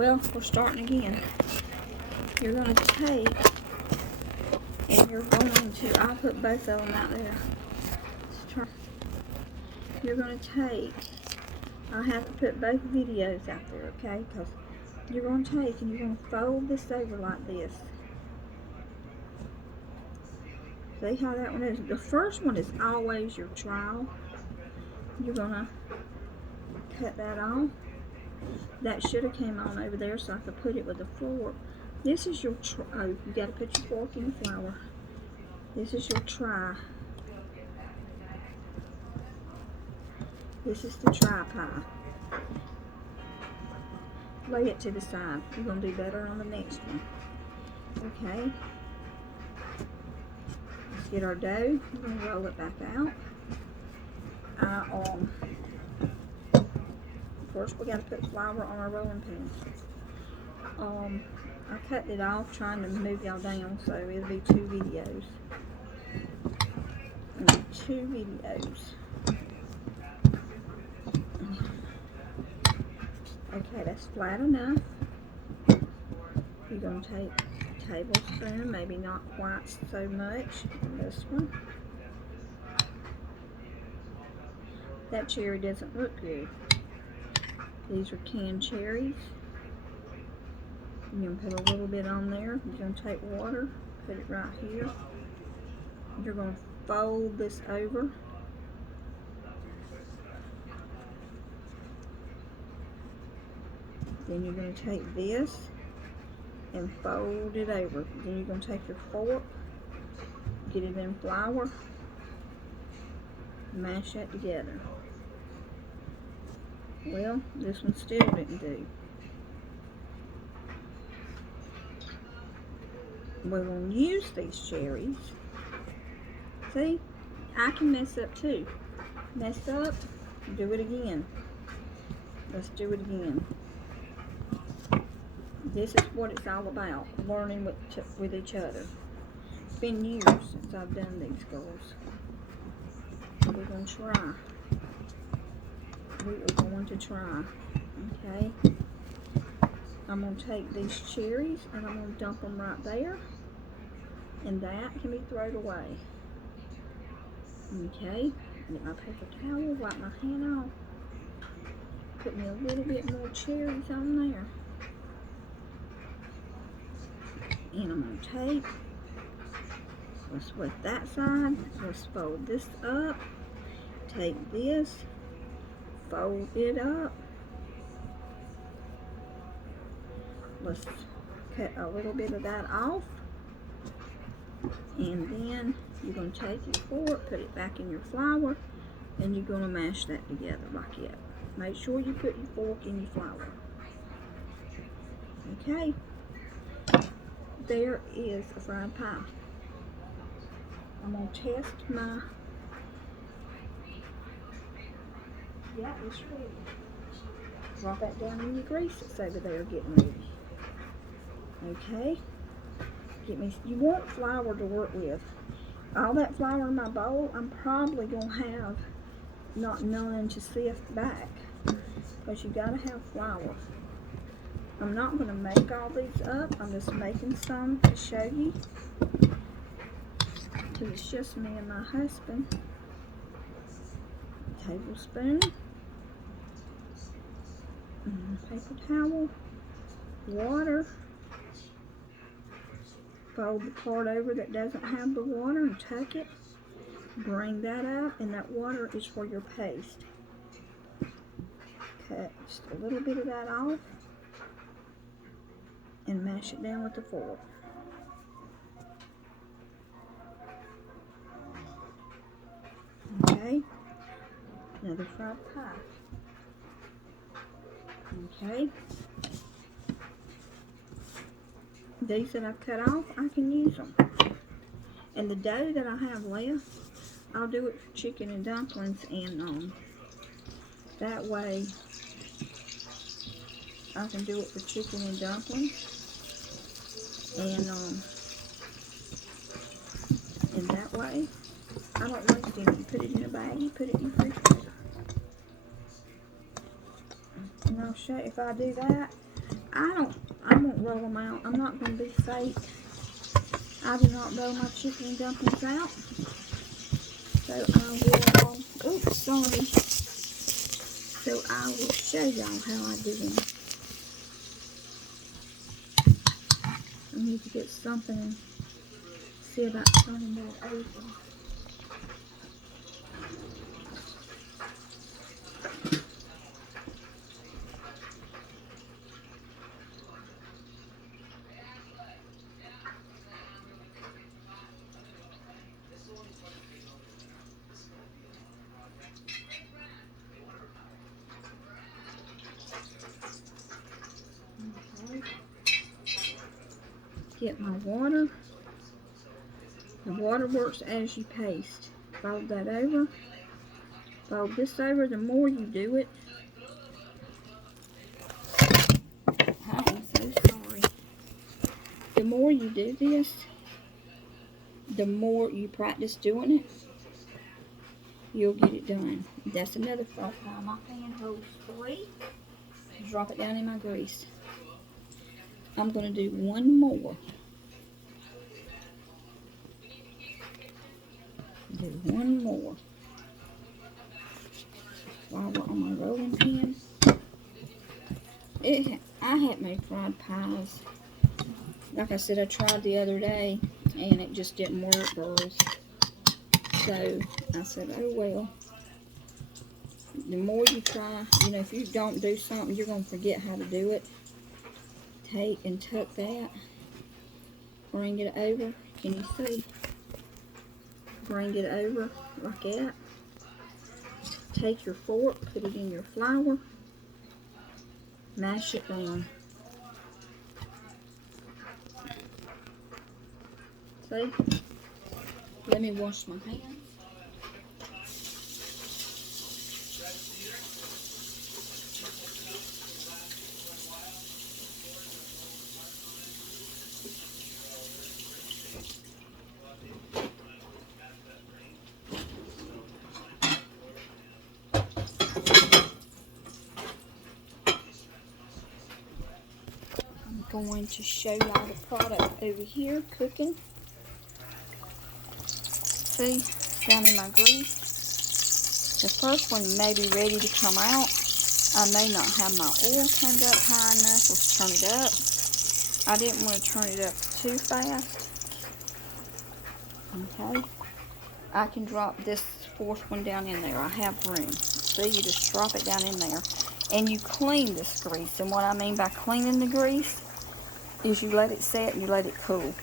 Well, we're starting again. You're going to take, and you're going to, I'll put both of them out there. You're going to take, I have to put both videos out there, okay? Because you're going to take and you're going to fold this over like this. See how that one is? The first one is always your trial. You're going to cut that off. That should have came on over there so I could put it with the fork. This is your oh, you got to put your fork in the flour. This is your try. This is the try pie. Lay it to the side. You're going to do better on the next one. Okay. Let's get our dough. We're going to roll it back out. First, we got to put flour on our rolling pin. I cut it off trying to move y'all down, so it'll be 2 videos. Two videos. Okay, that's flat enough. You're going to take a tablespoon, maybe not quite so much on this one. That cherry doesn't look good. These are canned cherries. You're going to put a little bit on there. You're going to take water, put it right here. You're going to fold this over. Then you're going to take this and fold it over. Then you're going to take your fork, get it in flour, mash that together. Well, this one still didn't do. We're going to use these cherries. See, I can mess up too. Mess up, do it again. Let's do it again. This is what it's all about, learning with each other. It's been years since I've done these girls. We're going to try. We are going to try. Okay. I'm going to take these cherries and I'm going to dump them right there. And that can be thrown away. Okay. Get my paper towel, wipe my hand off. Put me a little bit more cherries on there. And I'm going to take, let's wet that side, let's fold this up, take this, fold it up, let's cut a little bit of that off, and then you're going to take your fork, put it back in your flour, and you're going to mash that together like that. Make sure you put your fork in your flour. Okay. There is a fried pie. I'm going to test my, yeah, it's ready. Drop that down in your grease that's over there getting ready. Okay. You want flour to work with. All that flour in my bowl, I'm probably going to have not none to sift back. Because you got to have flour. I'm not going to make all these up. I'm just making some to show you. Because it's just me and my husband. A tablespoon. Paper towel. Water. Fold the part over that doesn't have the water and tuck it. Bring that out, and that water is for your paste. Cut just a little bit of that off. And mash it down with the fork. Okay. Another fried pie. Okay. These that I've cut off, I can use them. And the dough that I have left, I'll do it for chicken and dumplings, and that way I can do it for chicken and dumplings. And that way, I don't waste any. You put it in a bag, you put it in your refrigerator. And I'll show you, if I do that, I won't roll them out. I'm not going to be fake. I do not roll my chicken and dumplings out. So I will, oops, sorry. So I will show y'all how I do them. I need to get something and see about turning that over. Okay. Get my water. The water works as you paste. Fold that over. Fold this over. The more you do it, I'm so sorry. The more you do this, the more you practice doing it, you'll get it done. That's another fall pie. My pan holds 3. Drop it down in my grease. I'm going to do one more. Do one more while we're on my rolling pin. I had made fried pies. Like I said, I tried the other day and it just didn't work, girls. So I said, oh well. The more you try, you know, if you don't do something, you're going to forget how to do it. Take and tuck that. Bring it over. Can you see? Bring it over like that. Take your fork, put it in your flour. Mash it down. See? Let me wash my hands. I'm going to show y'all the product over here cooking. See, down in my grease. The first one may be ready to come out. I may not have my oil turned up high enough. Let's turn it up. I didn't want to turn it up too fast. Okay. I can drop this 4th one down in there. I have room. See, you just drop it down in there. And you clean this grease. And what I mean by cleaning the grease is you let it set and you let it cool.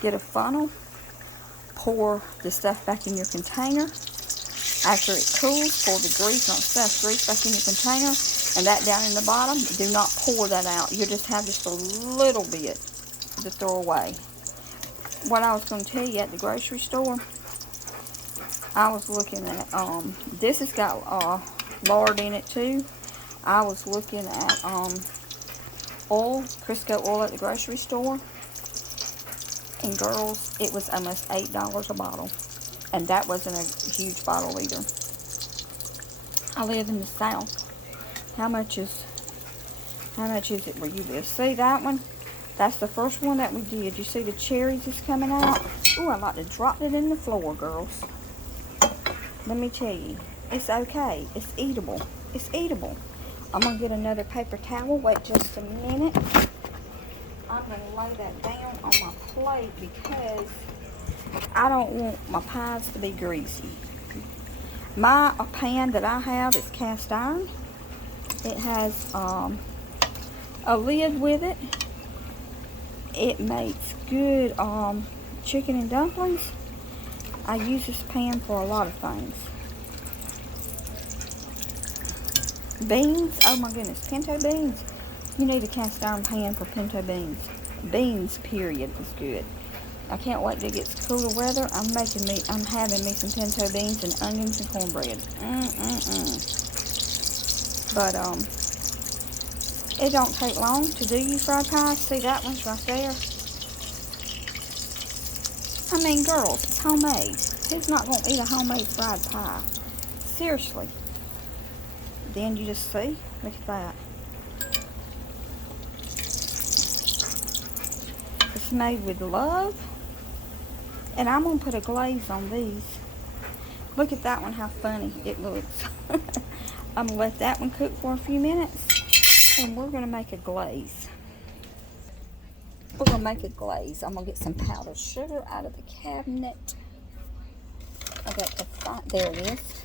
Get a funnel. Pour the stuff back in your container. After it cools, pour the grease, not stuff, grease back in your container. And that down in the bottom, do not pour that out. You just have just a little bit to throw away. What I was going to tell you at the grocery store, I was looking at, this has got lard in it too. I was looking at oil, Crisco oil at the grocery store. And girls, it was almost $8 a bottle. And that wasn't a huge bottle either. I live in the South. How much is it where you live? See that one? That's the first one that we did. You see the cherries is coming out? Ooh, I like to drop it in the floor, girls. Let me tell you, it's okay. It's eatable. It's eatable. I'm going to get another paper towel. Wait just a minute. I'm going to lay that down on my plate because I don't want my pies to be greasy. My pan that I have is cast iron. It has a lid with it. It makes good chicken and dumplings. I use this pan for a lot of things. Beans, oh my goodness, pinto beans. You need a cast iron pan for pinto beans. Beans, period, is good. I can't wait till it gets cooler weather. I'm having me some pinto beans and onions and cornbread. But it don't take long to do you fried pies. See, that one's right there. I mean, girls, it's homemade. Who's not going to eat a homemade fried pie? Seriously. Then you just see, look at that. It's made with love. And I'm going to put a glaze on these. Look at that one, how funny it looks. I'm going to let that one cook for a few minutes. And we're going to make a glaze. We're going to make a glaze. I'm going to get some powdered sugar out of the cabinet. I got the there it is.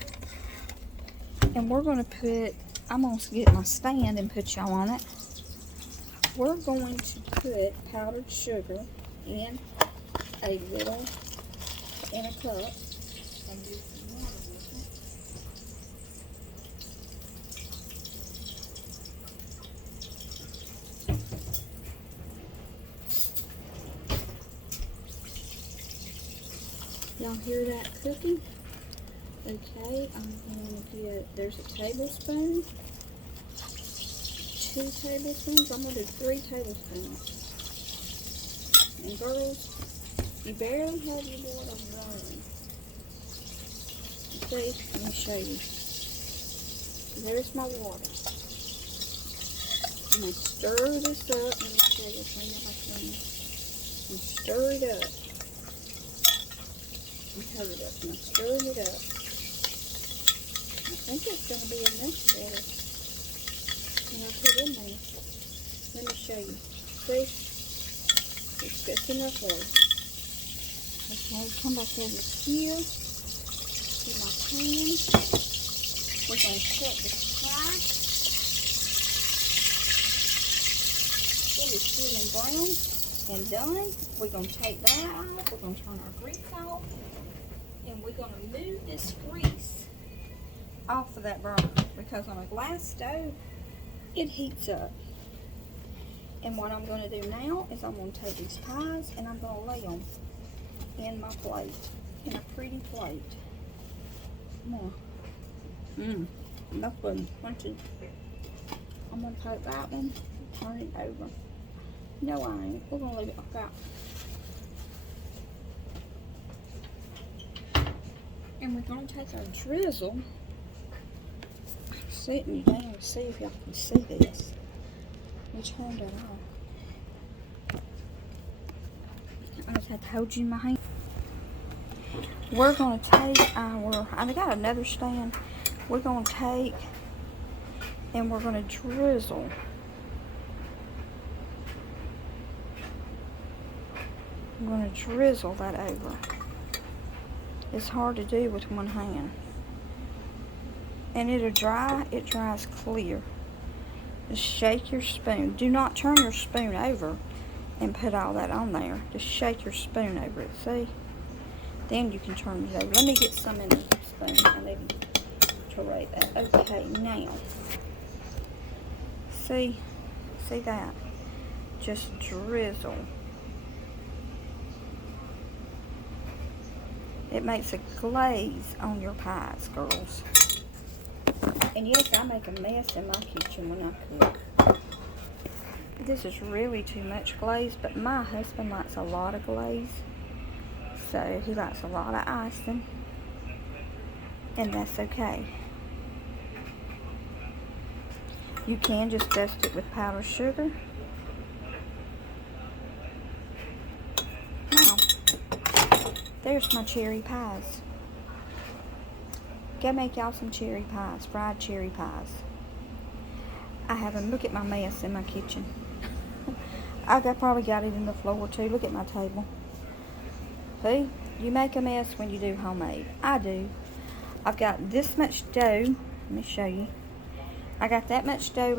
And we're going to put, I'm going to get my stand and put y'all on it. We're going to put powdered sugar in a little, in a cup. And do some water with it. Y'all hear that cooking? Okay, I'm going to get, there's a tablespoon, 2 tablespoons, I'm going to do 3 tablespoons. And girls, you barely have your water running. See, let me show you. There's my water. I'm going to stir this up. Let me show you and stir it up. And cover it up. And stir it up. I think it's going to be enough water. And I'll put it in there. Let me show you. See? It's just enough water. Okay, come back over here to my pan. We're going to cut this pie. It is good and brown and done. We're going to take that off. We're going to turn our grease off. And we're going to move this grease off of that burner, because on a glass stove, it heats up. And what I'm going to do now is I'm going to take these pies and I'm going to lay them in my plate, in a pretty plate. Come on. That's one. I'm going to take that one, turn it over. No, I ain't. We're going to leave it like that. And we're going to take our drizzle. Sitting you down to see if y'all can see this. We turned it off. I just had to hold you in my hand. We're going to take our, I got another stand. We're going to take and we're going to drizzle. I'm going to drizzle that over. It's hard to do with one hand. And it'll dry, it dries clear. Just shake your spoon. Do not turn your spoon over and put all that on there. Just shake your spoon over it, see? Then you can turn it over. Let me get some in the spoon. I need to rate that. Okay, now. See that? Just drizzle. It makes a glaze on your pies, girls. And yes, I make a mess in my kitchen when I cook. This is really too much glaze, but my husband likes a lot of glaze. So he likes a lot of icing. And that's okay. You can just dust it with powdered sugar. Now, there's my cherry pies. Go make y'all some cherry pies, fried cherry pies. I have them. Look at my mess in my kitchen. I probably got it in the floor too. Look at my table. See, you make a mess when you do homemade. I do. I've got this much dough. Let me show you. I got that much dough